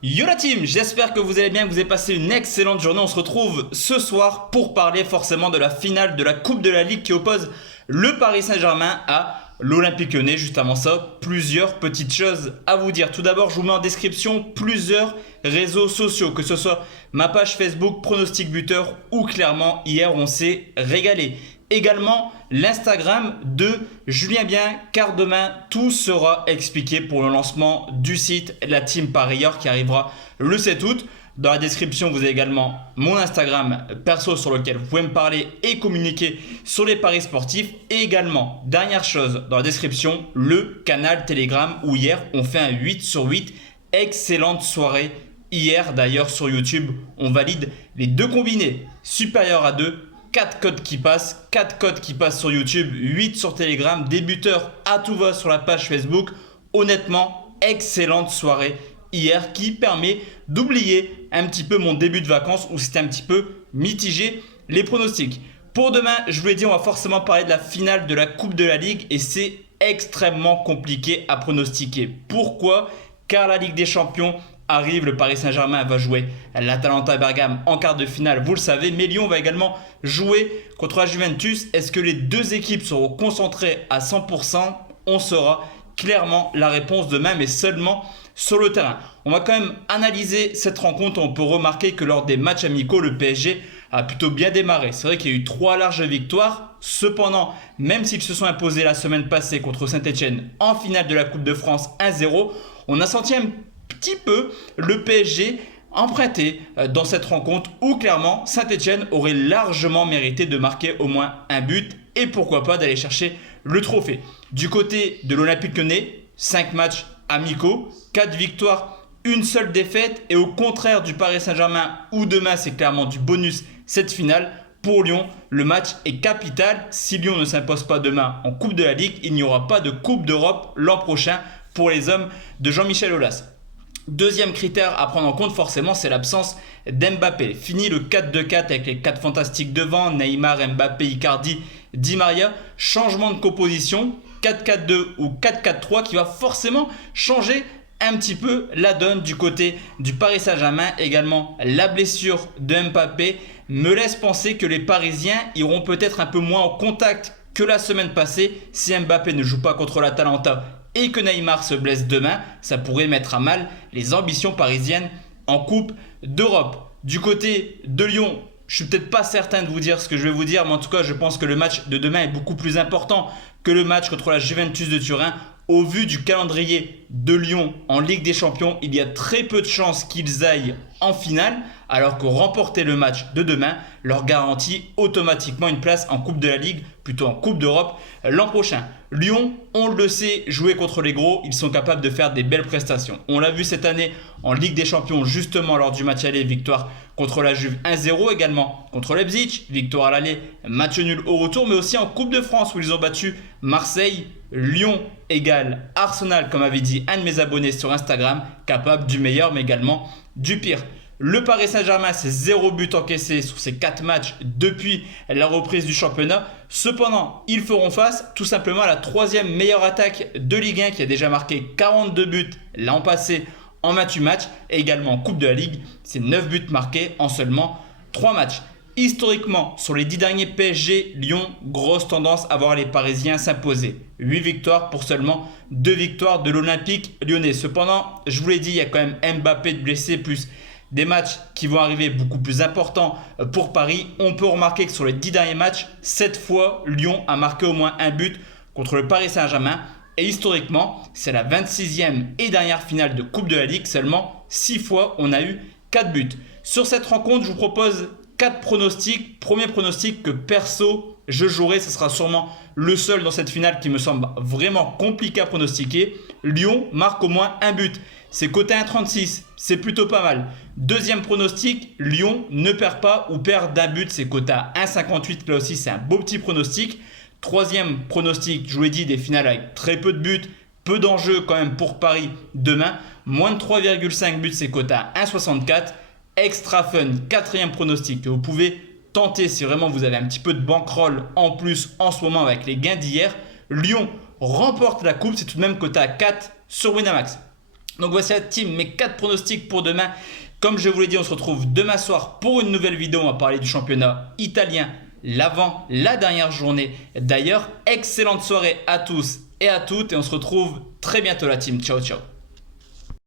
Yo la team, j'espère que vous allez bien, que vous avez passé une excellente journée. On se retrouve ce soir pour parler forcément de la finale de la Coupe de la Ligue qui oppose le Paris Saint-Germain à l'Olympique Lyonnais. Juste avant ça, plusieurs petites choses à vous dire. Tout d'abord, je vous mets en description plusieurs réseaux sociaux, que ce soit ma page Facebook Pronostic Buteur ou clairement hier on s'est régalé. Également l'Instagram de Julien Bien, car demain tout sera expliqué pour le lancement du site La Team Parieur qui arrivera le 7 août. Dans la description, vous avez également mon Instagram perso sur lequel vous pouvez me parler et communiquer sur les paris sportifs. Et également, dernière chose, dans la description, le canal Telegram où hier on fait un 8 sur 8. Excellente soirée. Hier d'ailleurs sur YouTube, on valide les deux combinés supérieurs à 2. 4 codes qui passent, 4 codes qui passent sur YouTube, 8 sur Telegram, des buteurs à tout va sur la page Facebook. Honnêtement, excellente soirée hier qui permet d'oublier un petit peu mon début de vacances où c'était un petit peu mitigé les pronostics. Pour demain, je vous l'ai dit, on va forcément parler de la finale de la Coupe de la Ligue et c'est extrêmement compliqué à pronostiquer. Pourquoi ? Car la Ligue des Champions arrive, le Paris Saint-Germain va jouer l'Atalanta Bergame en quart de finale, vous le savez, mais Lyon va également jouer contre la Juventus. Est-ce que les deux équipes seront concentrées à 100%? On saura clairement la réponse demain, mais seulement sur le terrain. On va quand même analyser cette rencontre. On peut remarquer que lors des matchs amicaux, le PSG a plutôt bien démarré. C'est vrai qu'il y a eu 3 larges victoires. Cependant, même s'ils se sont imposés la semaine passée contre Saint-Etienne en finale de la Coupe de France 1-0, on a senti un petit peu le PSG emprunté dans cette rencontre où clairement Saint-Etienne aurait largement mérité de marquer au moins un but et pourquoi pas d'aller chercher le trophée. Du côté de l'Olympique Lyonnais, 5 matchs amicaux, 4 victoires, une seule défaite et au contraire du Paris Saint-Germain où demain c'est clairement du bonus cette finale. Pour Lyon, le match est capital. Si Lyon ne s'impose pas demain en Coupe de la Ligue, il n'y aura pas de Coupe d'Europe l'an prochain pour les hommes de Jean-Michel Aulas. Deuxième critère à prendre en compte forcément, c'est l'absence d'Mbappé. Fini le 4-2-4 avec les 4 fantastiques devant, Neymar, Mbappé, Icardi, Di Maria. Changement de composition, 4-4-2 ou 4-4-3 qui va forcément changer un petit peu la donne du côté du Paris Saint-Germain. Également, la blessure de Mbappé me laisse penser que les Parisiens iront peut-être un peu moins au contact que la semaine passée. Si Mbappé ne joue pas contre l'Atalanta et que Neymar se blesse demain, ça pourrait mettre à mal les ambitions parisiennes en Coupe d'Europe. Du côté de Lyon, je ne suis peut-être pas certain de vous dire ce que je vais vous dire, mais en tout cas, je pense que le match de demain est beaucoup plus important que le match contre la Juventus de Turin. Au vu du calendrier de Lyon en Ligue des Champions, il y a très peu de chances qu'ils aillent en finale, alors que remporter le match de demain leur garantit automatiquement une place en Coupe de la Ligue, plutôt en Coupe d'Europe l'an prochain. Lyon, on le sait, jouer contre les gros, ils sont capables de faire des belles prestations. On l'a vu cette année en Ligue des Champions, justement lors du match aller, victoire contre la Juve 1-0, également contre Leipzig, victoire à l'aller, match nul au retour, mais aussi en Coupe de France où ils ont battu Marseille. Lyon égale Arsenal, comme avait dit un de mes abonnés sur Instagram, capable du meilleur mais également du pire. Le Paris Saint-Germain, c'est 0 but encaissé sur ces 4 matchs depuis la reprise du championnat. Cependant, ils feront face tout simplement à la 3e meilleure attaque de Ligue 1 qui a déjà marqué 42 buts l'an passé en 28 matchs. Et également en Coupe de la Ligue, c'est 9 buts marqués en seulement 3 matchs. Historiquement, sur les 10 derniers PSG, Lyon, grosse tendance à voir les Parisiens s'imposer. 8 victoires pour seulement 2 victoires de l'Olympique Lyonnais. Cependant, je vous l'ai dit, il y a quand même Mbappé de blessé plus des matchs qui vont arriver beaucoup plus importants pour Paris. On peut remarquer que sur les 10 derniers matchs, 7 fois, Lyon a marqué au moins un but contre le Paris Saint-Germain. Et historiquement, c'est la 26e et dernière finale de Coupe de la Ligue. Seulement 6 fois, on a eu 4 buts. Sur cette rencontre, je vous propose 4 pronostics. Premier pronostic que perso, je jouerai. Ce sera sûrement le seul dans cette finale qui me semble vraiment compliqué à pronostiquer. Lyon marque au moins un but. C'est coté 1,36. C'est plutôt pas mal. Deuxième pronostic, Lyon ne perd pas ou perd d'un but. C'est coté à 1,58. Là aussi, c'est un beau petit pronostic. Troisième pronostic, je vous l'ai dit, des finales avec très peu de buts. Peu d'enjeux quand même pour Paris demain. Moins de 3,5 buts, c'est coté à 1,64. Extra fun, quatrième pronostic que vous pouvez tenter si vraiment vous avez un petit peu de bankroll en plus en ce moment avec les gains d'hier. Lyon remporte la coupe, c'est tout de même coté à 4 sur Winamax. Donc voici la team, mes 4 pronostics pour demain. Comme je vous l'ai dit, on se retrouve demain soir pour une nouvelle vidéo. On va parler du championnat italien, l'avant, la dernière journée. D'ailleurs, excellente soirée à tous et à toutes. Et on se retrouve très bientôt la team. Ciao, ciao.